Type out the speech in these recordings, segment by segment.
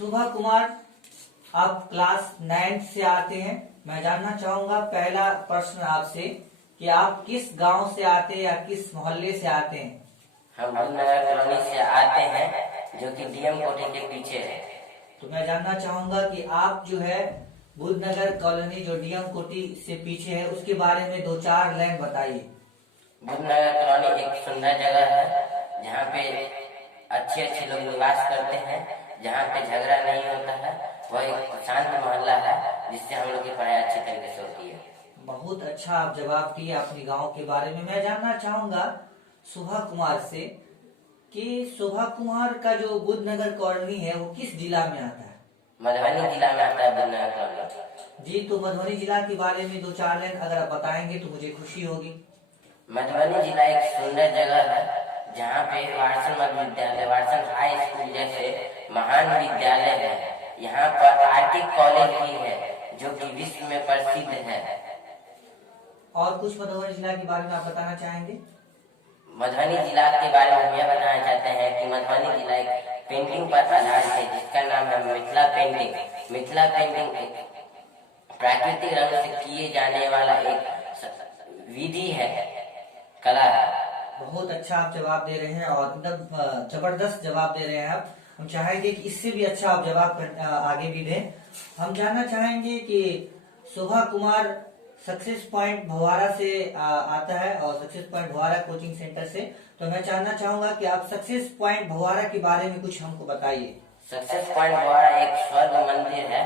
सुभा कुमार, आप क्लास 9 से आते हैं। मैं जानना चाहूंगा पहला प्रश्न आपसे कि आप किस गांव से आते हैं या किस मोहल्ले से आते हैं। हम बुद्धनगर कॉलोनी से आते हैं, जो कि डीएम कोठी के पीछे है। तो मैं जानना चाहूंगा कि आप जो है बुद्धनगर कॉलोनी जो डीएम कोठी से पीछे है उसके बारे में 2-4 लाइन बताइए। बुद्धनगर कॉलोनी एक सुंदर जगह है, जहाँ पे अच्छे लोग निवास करते हैं, जहाँ पे झगड़ा नहीं होता है। वह एक शांत मोहल्ला है, जिससे हम लोग की पढ़ाई अच्छी तरीके से होती है। बहुत अच्छा आप जवाब दिए अपने गांव के बारे में। मैं जानना चाहूंगा सुभा कुमार से कि सुभा कुमार का जो बुद्धनगर कॉलोनी है वो किस जिला में आता है। मधुबनी जिला में आता है बुद्धनगर कॉलोनी। जी, तो मधुबनी जिला के बारे में 2-4 लाइन अगर आप बताएंगे तो मुझे खुशी होगी। मधुबनी जिला एक सुंदर जगह है, जहाँ पे वाटसन मध्य विद्यालय, वाटसन हाई स्कूल जैसे महान विद्यालय है। यहाँ पर आर्टिक कॉलेज भी है, जो कि विश्व में प्रसिद्ध है। और कुछ मधुबनी जिला के बारे में आप बताना चाहेंगे। मधुबनी जिला के बारे में यह बताना चाहते हैं कि मधुबनी जिला एक पेंटिंग पर आधारित है, जिसका नाम है मिथिला पेंटिंग। मिथिला पेंटिंग एक प्राकृतिक रंग से किए जाने वाला एक विधि है, कला है। बहुत अच्छा आप जवाब दे रहे हैं और एकदम जबरदस्त जवाब दे रहे हैं आप। हम चाहेंगे कि इससे भी अच्छा आप जवाब आगे भी दें। हम जानना चाहेंगे कि शोभा कुमार सक्सेस पॉइंट भवारा से आता है और success point Bhawara coaching centre से। तो मैं जानना चाहूंगा कि आप सक्सेस पॉइंट भवारा के बारे में कुछ हमको बताइए। सक्सेस पॉइंट भवारा एक स्वर्ग मंदिर है,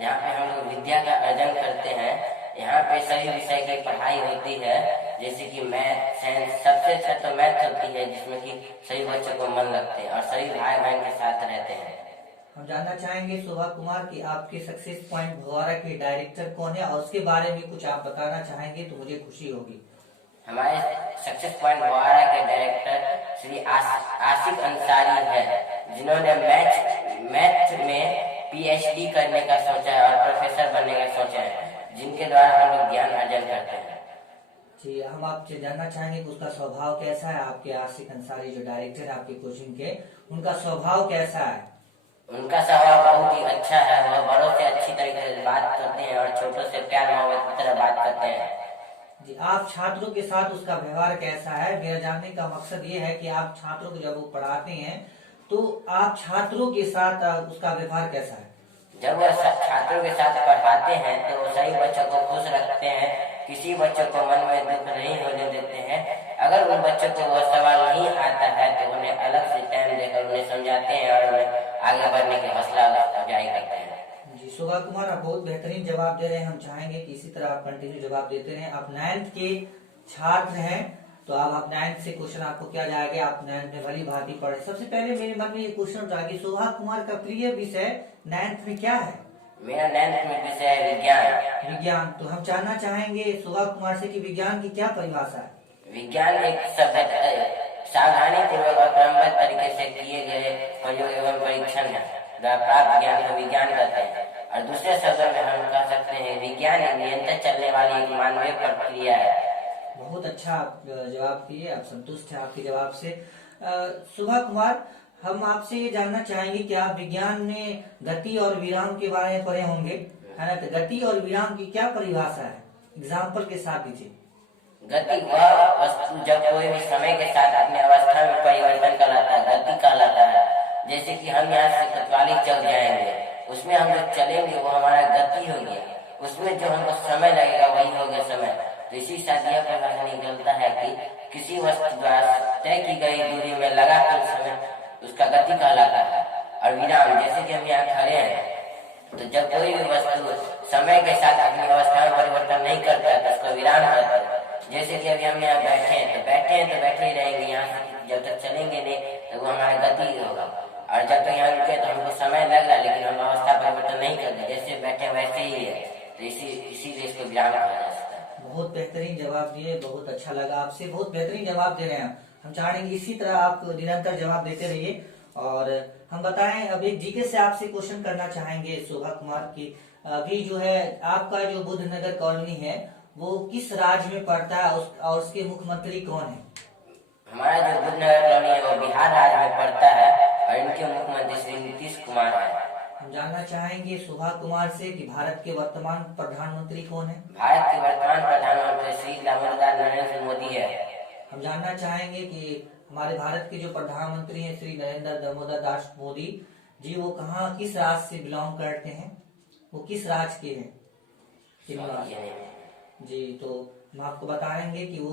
जहाँ पे हम लोग विद्या का अर्जन करते हैं। यहाँ पे सभी विषय की पढ़ाई होती है, जैसे कि मैथ, साइंस। सबसे अच्छा तो मैथ होती है, जिसमें कि सभी बच्चों को मन लगते हैं और सभी भाई बहन के साथ रहते हैं। हम जानना चाहेंगे शोभा कुमार कि आपके सक्सेस पॉइंट भवारा के डायरेक्टर कौन है और उसके बारे में कुछ आप बताना चाहेंगे तो मुझे खुशी होगी। हमारे सक्सेस पॉइंट भवारा के डायरेक्टर श्री आसिफ अंसारी है, जिन्होंने मैथ में पीएचडी करने का सोचा है और प्रोफेसर बनने का सोचा है, जिनके द्वारा हम लोग ज्ञान अर्जन करते हैं। जी, हम आपसे जानना चाहेंगे कि उसका स्वभाव कैसा है। आपके आसिफ अंसारी जो डायरेक्टर है आपके कोचिंग के, उनका स्वभाव कैसा है। उनका स्वभाव बहुत ही अच्छा है। वह बड़ों से अच्छी तरीके से बात करते हैं और छोटों से प्यार मोहब्बत की तरह बात करते हैं। जी, आप छात्रों के साथ उसका व्यवहार कैसा है। मेरा जानने का मकसद ये है कि आप छात्रों को जब वो पढ़ाते हैं तो आप छात्रों के साथ उसका व्यवहार कैसा है। जब वह छात्रों के साथ पढ़ाते हैं तो वो सभी बच्चों को खुश रखते हैं, किसी बच्चों को मन में दुख नहीं होने देते हैं। अगर उन बच्चों को वह सवाल नहीं आता है तो उन्हें अलग से टाइम देकर उन्हें समझाते हैं और उन्हें आगे बढ़ने की हौसला अफजाई करते हैं। जी, शोभा कुमार, आप बहुत बेहतरीन जवाब दे रहे हैं। हम चाहेंगे कि इसी तरह आप कंटिन्यू जवाब देते रहें। आप 9th के छात्र हैं, तो अब आप 9th से क्वेश्चन आपको क्या जाएगा। आप 9th में भली भांति पढ़े। सबसे पहले मेरे मन में ये क्वेश्चन उठा कि शोभा कुमार का प्रिय विषय 9th में क्या है। मेरा 9th में विषय है विज्ञान। विज्ञान। तो हम जानना चाहेंगे शोभा कुमार से कि विज्ञान की क्या परिभाषा है। विज्ञान एक सावधानी पूर्वक और क्रमबद्ध तरीके से किए गए प्रयोग एवं परीक्षण है, प्राप्त ज्ञान को विज्ञान कहते हैं। और दूसरे शब्दों में हम कह सकते हैं विज्ञान एक निरंतर चलने वाली एक मानवीय प्रक्रिया है। बहुत अच्छा आप जवाब दिए। आप संतुष्ट हैं आपके जवाब से। शोभा कुमार, हम आपसे ये जानना चाहेंगे कि आप विज्ञान में गति और विराम के बारे में पढ़े होंगे, है ना। तो गति और विराम की क्या परिभाषा है, एग्जाम्पल के साथ दीजिए। गति वह वस्तु जब कोई भी समय के साथ अपने अवस्था में परिवर्तन कराता है, गति कहलाता है। जैसे कि हम यहाँ से कोतवाली चल जाएंगे, उसमें हम जो चलेंगे वो हमारा गति हो गया। उसमें जो हमको समय लगेगा वही हो गया समय। तो इसी साथ यह परिभाषा निकलता है कि किसी वस्तु द्वारा तय की गई दूरी में लगातार समय उसका गति कहलाता है। और विराम, जैसे कि हम यहाँ खड़े हैं, तो जब कोई भी वस्तु समय के साथ अपनी अवस्था में परिवर्तन नहीं करता है तो उसको विराम कहते हैं। जैसे कि अभी हम यहाँ बैठे हैं तो बैठे ही रहेंगे। यहाँ से जब तक चलेंगे नहीं तो वो हमारा गति होगा। और जब तक यहाँ रुके तो हमको समय लग रहा है, लेकिन हम अवस्था परिवर्तन नहीं कर रहे, जैसे बैठे वैसे ही है। तो इसीलिए इसको विराम कहा जा सकता है। बहुत बेहतरीन जवाब दिए, बहुत अच्छा लगा आपसे। बहुत बेहतरीन जवाब दे रहे हैं। हम चाहेंगे इसी तरह आप निरंतर जवाब देते रहिए। और हम बताएं, अब एक जीके से आपसे क्वेश्चन करना चाहेंगे शोभा कुमार की। अभी जो है आपका जो बुद्धनगर कॉलोनी है वो किस राज्य में पड़ता है और उसके मुख्यमंत्री कौन है। हमारा जो बुद्धनगर कॉलोनी है वो बिहार राज्य में पड़ता है और इनके मुख्यमंत्री श्री नीतीश कुमार है। हम जानना चाहेंगे सुभा कुमार से कि भारत के वर्तमान प्रधानमंत्री कौन है। भारत के वर्तमान प्रधानमंत्री श्री दामोदर नरेंद्र मोदी है। हम जानना चाहेंगे कि हमारे भारत के जो प्रधानमंत्री हैं श्री नरेंद्र दामोदर दास मोदी जी, वो कहाँ किस राज्य से बिलोंग करते हैं, वो किस राज्य के हैं जी। तो हम आपको बताएंगे कि वो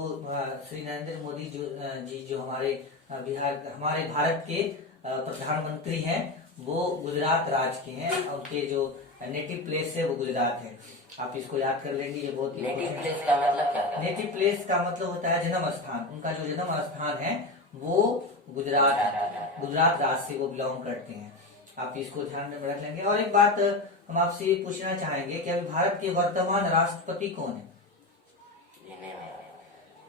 श्री नरेंद्र मोदी जो हमारे हमारे भारत के प्रधानमंत्री हैं, वो गुजरात राज्य के हैं। उनके जो नेटिव प्लेस है वो गुजरात है। आप इसको याद कर लेंगे, ये बहुत नेटिव प्लेस का मतलब क्या है? नेटिव प्लेस का मतलब होता है जन्म स्थान। उनका जो जन्म स्थान है वो गुजरात है, गुजरात राज्य से वो बिलोंग करते हैं। आप इसको ध्यान में रख लेंगे। और एक बात हम आपसे ये पूछना चाहेंगे कि अभी भारत के वर्तमान राष्ट्रपति कौन है।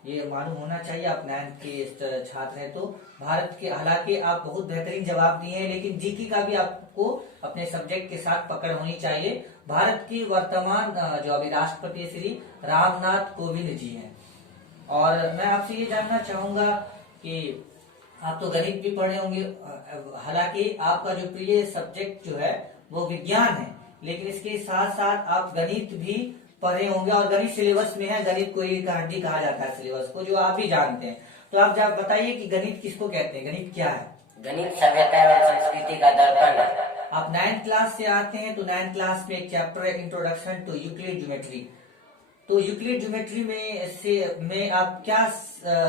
ये मालूम होना चाहिए, आप 9th के छात्र हैं तो। भारत के, हालांकि आप बहुत बेहतरीन जवाब दिए हैं, लेकिन जीके का भी आपको अपने सब्जेक्ट के साथ पकड़ होनी चाहिए। भारत की वर्तमान जो अभी राष्ट्रपति श्री रामनाथ कोविंद जी हैं। और मैं आपसे ये जानना चाहूंगा कि आप तो गणित भी पढ़े होंगे, हालांकि आपका जो प्रिय सब्जेक्ट जो है वो विज्ञान है, लेकिन इसके साथ साथ आप गणित भी पढ़े होंगे और गणित सिलेबस में है। गणित को एक हड्डी कहा जाता है सिलेबस को, जो आप भी जानते हैं। तो आप जब बताइए कि गणित किसको कहते हैं, गणित क्या है। गणित सभ्यता एवं संस्कृति का दर्पण है। आप 9th क्लास से आते हैं तो 9th क्लास में एक चैप्टर है इंट्रोडक्शन टू यूक्लिड ज्योमेट्री। तो यूक्लिड ज्योमेट्री में आप क्या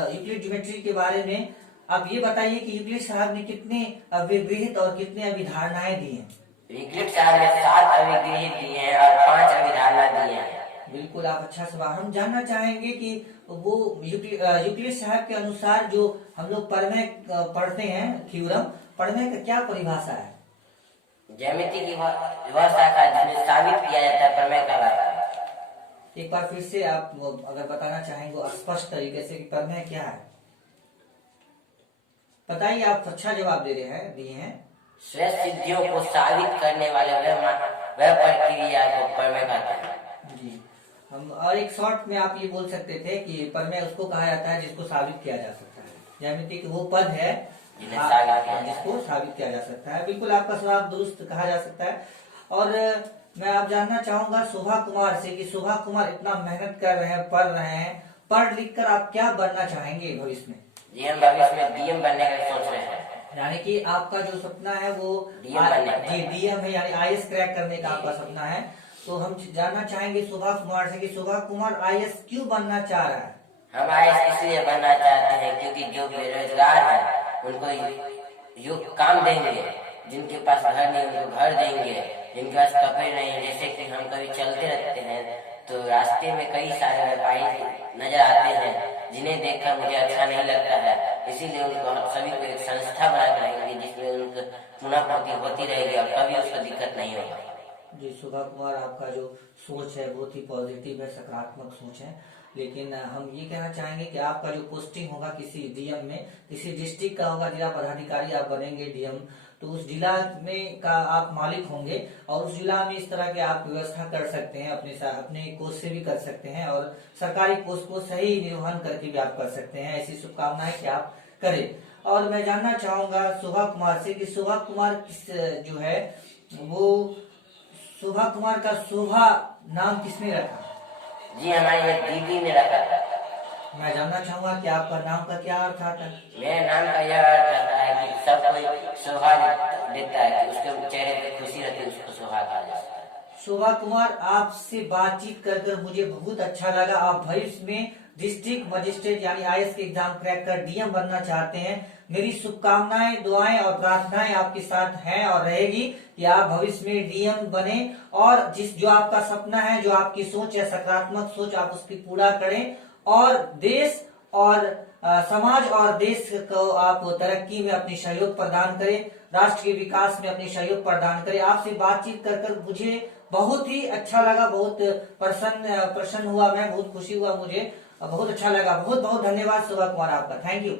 यूक्लिड ज्योमेट्री के बारे में आप ये बताइए कि यूक्लिड साहब ने कितने अभिगृहित और कितने अभिधारणाएं दी हैं। यूक्लिड साहब ने 7 अभिगृहित दिए हैं और 5 अभिधारणा दिए हैं। बिल्कुल, आप अच्छा सवाल। हम जानना चाहेंगे कि वो यूक्लिड साहब के अनुसार जो हम लोग प्रमेय पढ़ते हैं, थ्योरम, प्रमेय का क्या परिभाषा है। ज्यामिति की व्यवस्था का जिसमें साबित किया जाता है प्रमेय कहलाता है। एक बार फिर से आप अगर बताना चाहेंगे स्पष्ट तरीके से कि प्रमेय क्या है, बताइए। आप अच्छा जवाब दिए हैं। श्रेष्ठ सिद्धियों को साबित करने वाले वह प्रक्रिया को प्रमेय कहते हैं जी। हम और एक शॉर्ट में आप ये बोल सकते थे कि प्रमेय उसको कहा जाता है जिसको साबित किया जा सकता है। ज्यामिति की वो पद है जिसको साबित किया जा सकता है। बिल्कुल, आपका जवाब दुरुस्त कहा जा सकता है। और मैं आप जानना चाहूंगा सुभा कुमार से कि सुभा कुमार इतना मेहनत कर रहे हैं, पढ़ रहे हैं, पढ़ लिख कर आप क्या बनना चाहेंगे भविष्य में। जी, हम भविष्य में डीएम बनने का सोच रहे हैं। यानी कि आपका जो सपना है वो डीएम है, यानी आईएएस क्रैक करने का आपका सपना है। तो हम जानना चाहेंगे सुभा कुमार से कि सुभा कुमार आईएएस क्यों बनना चाह रहा है। हम आईएएस इसलिए बनना चाहते हैं क्योंकि जो बेरोजगार है उनको काम देंगे, जिनके पास घर नहीं उनको घर देंगे, जिनके पास कपड़े नहीं। जैसे कि हम कभी चलते रहते हैं तो रास्ते में कई सारे व्यापारी नजर आते हैं जिन्हें देखकर मुझे अच्छा नहीं लगता है। इसीलिए उनको हम सभी को एक संस्था बना कर रहेंगे जिसमें उनको पुनःपूर्ति होती रहेगी और कभी उसको दिक्कत नहीं होगी। जी, सुभा कुमार, आपका जो सोच है बहुत ही पॉजिटिव है, सकारात्मक सोच है। लेकिन हम ये कहना चाहेंगे कि आपका जो पोस्टिंग होगा किसी डीएम में, किसी डिस्ट्रिक्ट का होगा, जिला पदाधिकारी आप बनेंगे डीएम, तो उस जिला में का आप मालिक होंगे और उस जिला में इस तरह के आप व्यवस्था कर सकते हैं, अपने कोष से भी कर सकते हैं और सरकारी कोष को सही निर्वहन करके भी आप कर सकते हैं। ऐसी शुभकामनाएं कि आप करें। और मैं जानना चाहूंगा सुभा कुमार से कि सुभा कुमार जो है वो सुभा कुमार का शोभा नाम किसने रखा। जी, हमारे दीदी ने रखा था। मैं जानना चाहूंगा कि आपका नाम का क्या अर्थ आता है। मेरे नाम का यह अर्थ आता है कि सब कोई शोभा देता है, कि उसके चेहरे पे खुशी रहती है, उसको शोभा कहा जाता है। शोभा कुमार, आपसे बातचीत कर मुझे बहुत अच्छा लगा। आप भविष्य में डिस्ट्रिक्ट मजिस्ट्रेट यानी आईएएस के एग्जाम क्रैक कर डीएम बनना चाहते हैं। मेरी शुभकामनाएं, दुआएं और प्रार्थनाएं आपके साथ हैं और रहेगी कि आप भविष्य में डीएम बने और जो आपका सपना है, जो आपकी सोच है, सकारात्मक सोच, आप उसकी पूरा करें और देश और समाज और देश को आप तरक्की में अपनी सहयोग प्रदान करें, राष्ट्र के विकास में अपनी सहयोग प्रदान करें। आपसे बातचीत कर मुझे बहुत ही अच्छा लगा, बहुत प्रसन्न हुआ मैं, बहुत खुशी हुआ, मुझे बहुत अच्छा लगा। बहुत बहुत धन्यवाद सुभा कुमार आपका। Thank you.